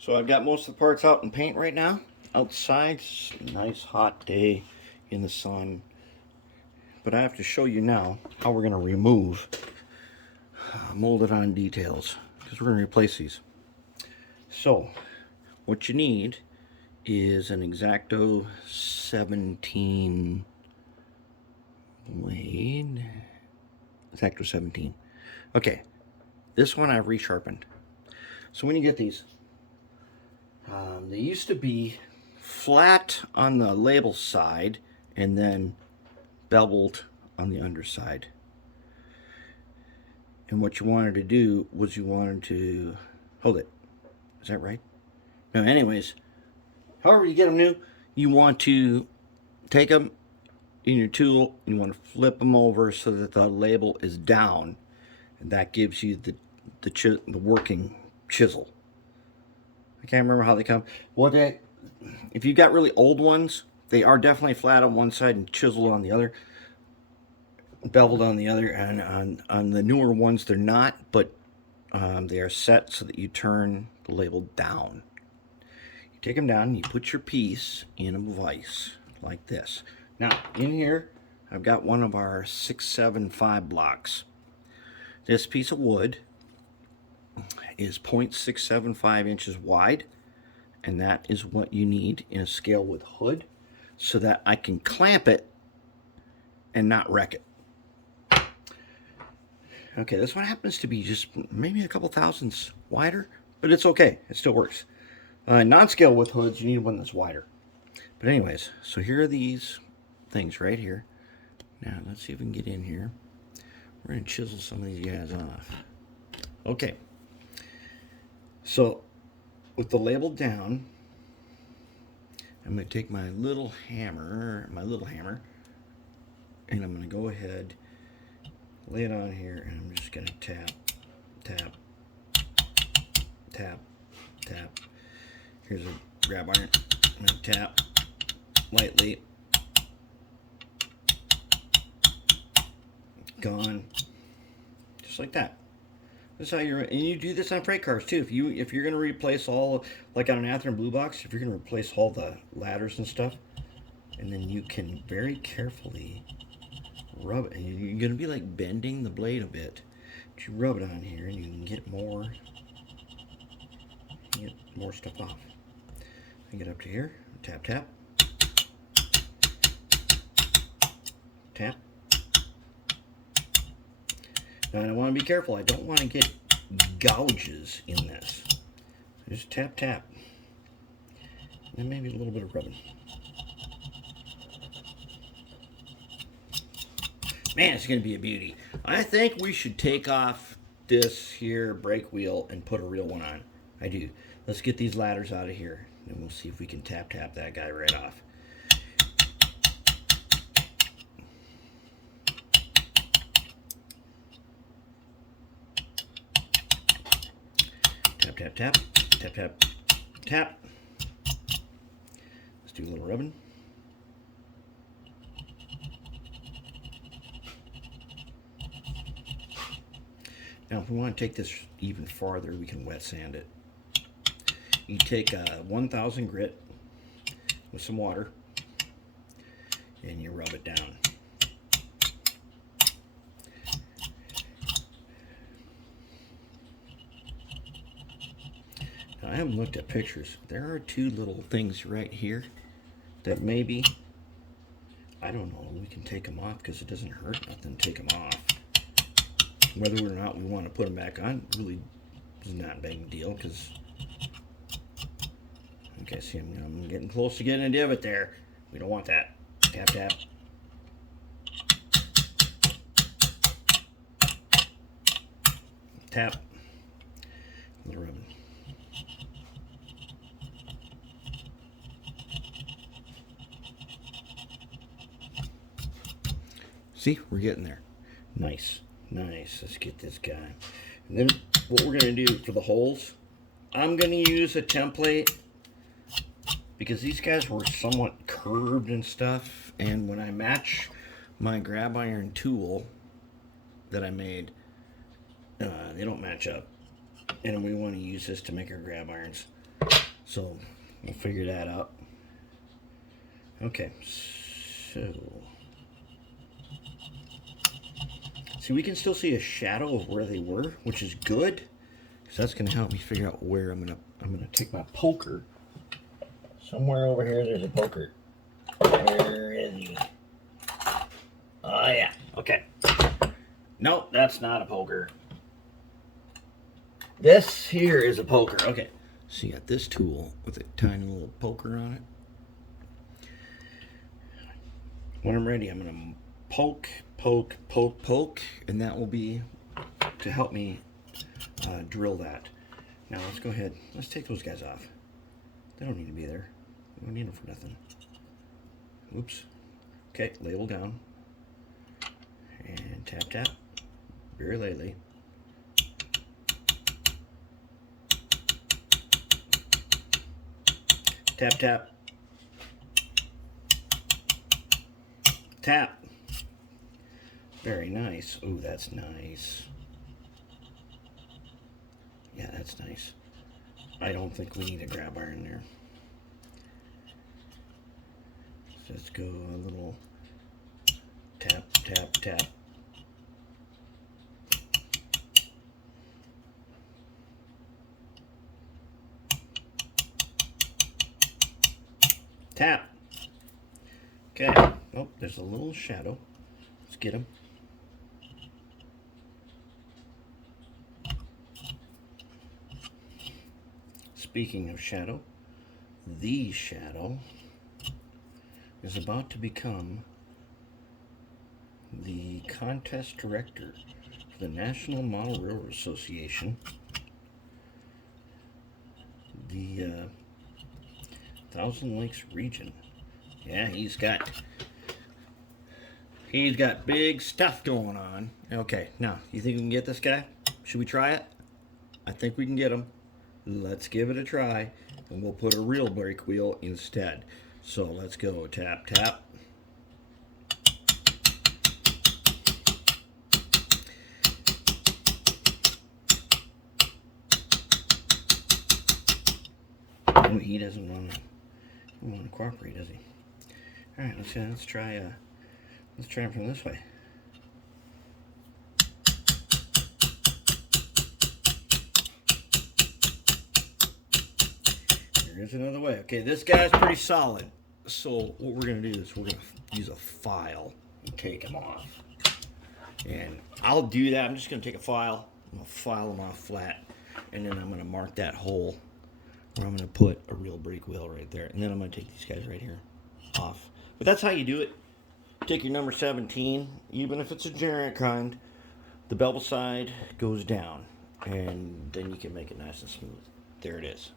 So I've got most of the parts out in paint right now. Outside, it's a nice hot day in the sun. But I have to show you now how we're going to remove molded on details, because we're going to replace these. So what you need is an Xacto 17 blade. Xacto 17. Okay, this one I've resharpened. So when you get these, they used to be flat on the label side and then beveled on the underside. And what you wanted to do was you wanted to hold it. Is that right? No, anyways, however you get them new, you want to take them in your tool, you want to flip them over so that the label is down, and that gives you the working chisel. I can't remember how they come. If you got really old ones, they are definitely flat on one side and chiseled on the other, beveled on the other, and on the newer ones they're not, but they are set so that you turn the label down. You take them down and you put your piece in a vise like this. Now in here I've got one of our 675 blocks. This piece of wood is 0.675 inches wide, and that is what you need in a scale with hood so that I can clamp it and not wreck it. Okay, this one happens to be just maybe a couple thousandths wider, but it's okay, it still works. Non-scale with hoods, you need one that's wider. But anyways, so here are these things right here. Now let's see if we can get in here. We're gonna chisel some of these guys off. Okay, so with the label down, I'm going to take my little hammer, and I'm going to go ahead, lay it on here, and I'm just going to tap, tap, tap, tap. Here's a grab iron. I'm going to tap lightly. Gone. Just like that. That's how and you do this on freight cars too. If you're going to replace all, like on an Athearn Blue Box, if you're going to replace all the ladders and stuff, and then you can very carefully rub it. And you're going to be like bending the blade a bit. But you rub it on here, and you can get more stuff off. I get up to here, tap, tap, tap. Now I want to be careful. I don't want to get gouges in this. Just tap, tap. And maybe a little bit of rubbing. Man, it's going to be a beauty. I think we should take off this here brake wheel and put a real one on. I do. Let's get these ladders out of here, and we'll see if we can tap, tap that guy right off. Tap, tap, tap, tap, tap. Let's do a little rubbing. Now, if we want to take this even farther, we can wet sand it. You take a 1000 grit with some water, and you rub it down. I haven't looked at pictures. There are two little things right here that maybe, I don't know, we can take them off because it doesn't hurt nothing to take them off. Whether or not we want to put them back on really is not a big deal because, okay, see, I'm getting close to getting a divot there. We don't want that. Tap, tap. Tap. A little rubbing. See, we're getting there. Nice, nice. Let's get this guy. And then what we're going to do for the holes, I'm going to use a template because these guys were somewhat curved and stuff. And when I match my grab iron tool that I made, they don't match up. And we want to use this to make our grab irons. So we'll figure that out. Okay, so see, we can still see a shadow of where they were, which is good, because that's going to help me figure out where I'm gonna take my poker. Somewhere over here, there's a poker. Where is he? Oh yeah, okay. Nope, that's not a poker. This here is a poker. Okay, so you got this tool with a tiny little poker on it. When I'm ready, I'm gonna poke, poke, poke, poke, and that will be to help me drill that. Now let's go ahead. Let's take those guys off. They don't need to be there. We don't need them for nothing. Oops. Okay, label down. And tap, tap. Very lightly. Tap, tap. Tap. Very nice. Ooh, that's nice. Yeah, that's nice. I don't think we need a grab iron there. So let's go a little tap, tap, tap. Tap. Okay. Oh, there's a little shadow. Let's get him. Speaking of shadow, the shadow is about to become the contest director for the National Model Railroad Association. The Thousand Lakes region. Yeah, he's got big stuff going on. Okay, now, you think we can get this guy? Should we try it? I think we can get him. Let's give it a try, and we'll put a real brake wheel instead. So let's go. Tap, tap. Oh, he doesn't want to cooperate, does he? All right, let's try him from this way. Here's another way. Okay, this guy's pretty solid. So what we're gonna do is we're gonna use a file and take him off. And I'll do that. I'm just gonna take a file. I'm gonna file him off flat, and then I'm gonna mark that hole where I'm gonna put a real brake wheel right there. And then I'm gonna take these guys right here off. But that's how you do it. Take your number 17, even if it's a generic kind, the bevel side goes down, and then you can make it nice and smooth. There it is.